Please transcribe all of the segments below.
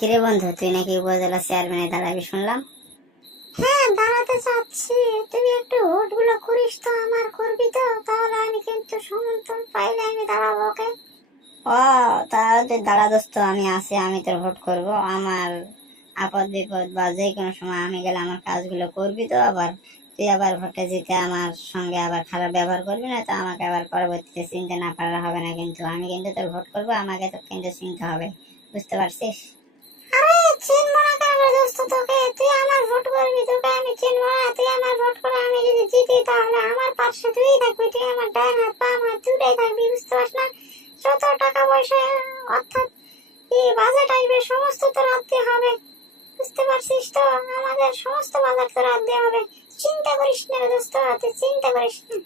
কিরে বন্ধু, তুই নাকি উপজেলা চেয়ারম্যানে দাঁড়াবি শুনলাম। হ্যাঁ, দাঁড়াতে চাচ্ছি। তুই একটু ভোটগুলো করিস তো, আমার করবি তো, তাহলে আমি কিন্তু সমর্থন পাইলে আমি দাঁড়াবো। ওকে? ও, তাহলে তুই দাঁড়া দোস্ত, আমি আছি, আমি তোর ভোট করব। আমার আপদ বিপদ বা যে কোনো সময় আমি গেলে আমার কাজগুলো করবি তো। আবার তুই আবার ভোটে জিতে আমার সঙ্গে আবার খারাপ ব্যবহার করবি না তো, আমাকে আবার পরবর্তীতে চিনতে না পারলে হবে না। কিন্তু আমি কিন্তু তোর ভোট করবো, আমাকে তো কিন্তু চিনতে হবে, বুঝতে পারছিস? আরে, চিনবো না কেন রে দোস্ত তোকে? তুই আমার ভোট করবি, তোকে আমি চিনবো না? তুই আমার ভোট করে আমি যদি জিতি, তাহলে আমার পাশে তুই থাকবি, তুই আমার ডান হাত বাম হাত দুটাই থাকবি, বুঝতে পারছ না? যত টাকা পয়সা, অর্থাৎ এই বাজেট আসবে, সমস্ত তোর হাত দিয়ে হবে, বুঝতে পারছিস তো? আমাদের সমস্ত বাজার তোর হাত দিয়ে হবে। চিন্তা করিস না রে দোস্ত, তুই চিন্তা করিস না।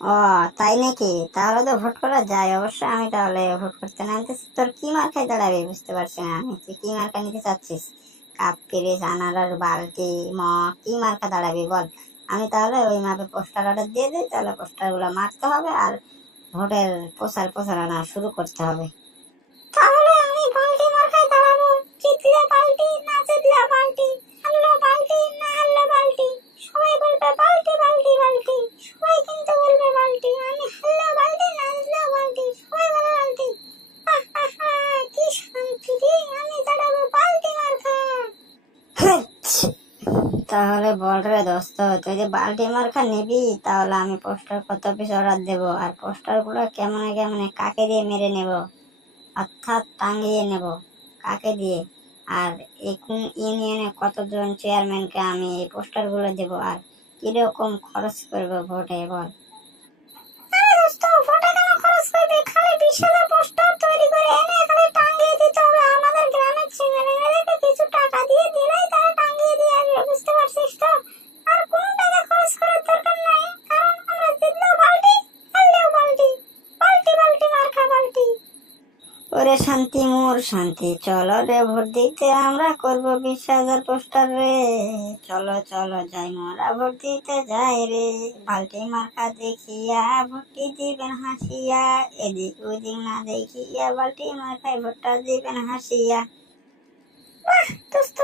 ও, তাই নাকি? তাহলে তো ভোট করা যায় অবশ্যই। আমি তাহলে ভোট করতে নামতেছি। তোর কি মার্কায় দাঁড়াবি বুঝতে পারছি না আমি। তুই কি মার্কা নিতে চাচ্ছিস? কাপ, পিরিচ, আনারস, বালতি, মগ, কি মার্কা দাঁড়াবি বল। আমি তাহলে ওই মাপে পোস্টার অর্ডার দিয়ে দিই, তাহলে পোস্টার গুলো মারতে হবে আর ভোটের প্রচারণা শুরু করতে হবে। তাহলে আমি বাল্টি মার্কায় দাঁড়াবো। জিতলে বাল্টি, না জিতলে বাল্টি। হারলো বাল্টি, না হারলো বাল্টি। সবাই বলবে বাল্টি বাল্টি বাল্টি। সবাই কিন্তু বলবে বাল্টি। আমি হারলো বাল্টি, না জিতলেও বাল্টি। সবাই বলে বাল্টি। আহা, কি শান্তি রে! আমি দাঁড়াবো বাল্টি মার্কা। তাহলে বল রে দোস্ত, তুই যে বাল্টি মার্কা নিবি, তাহলে আমি পোস্টার কত পিস অর্ডার দেবো, আর পোস্টার গুলো কেমনে কেমনে কাকে দিয়ে মেরে নেব, অর্থাৎ টাঙিয়ে নেব কাকে দিয়ে, আর এই কোন ইউনিয়নে কতজন চেয়ারম্যানকে আমি এই পোস্টার গুলো দেবো, আর কিরকম খরচ করবো ভোটে বল। আরে দোস্ত, ভোটে কেন খরচ করবি? খালি 20,000 পোস্টার তৈরি করে এনে খালি টাঙিয়ে দিতে হবে। আমাদের গ্রামের ছেলেমেয়েদেরকে কিছু টাকা দিয়ে দিলেই তারা টাঙিয়ে দিয়ে আসবে, বুঝতে পারছিস তো? আর কোনো টাকা খরচ করার দরকার নাই, কারণ আমরা জিতলেও বাল্টি, হারলেও বাল্টি। বাল্টি বাল্টি মার্কা বাল্টি। ওরে শান্তি, মোর শান্তি, চলো রে ভোট দিতে, আমরা করব 20,000 পোস্টার রে। চলো চলো যাই, মোরা ভোট দিতে যাই রে। বাল্টি মার্কা দেখিয়া ভোটটি দিবেন হাসিয়া, এদিক ওদিক না দেখিয়া বাল্টি মার্কায় ভোটটা দিবেন হাসিয়া। বাহ দোস্ত,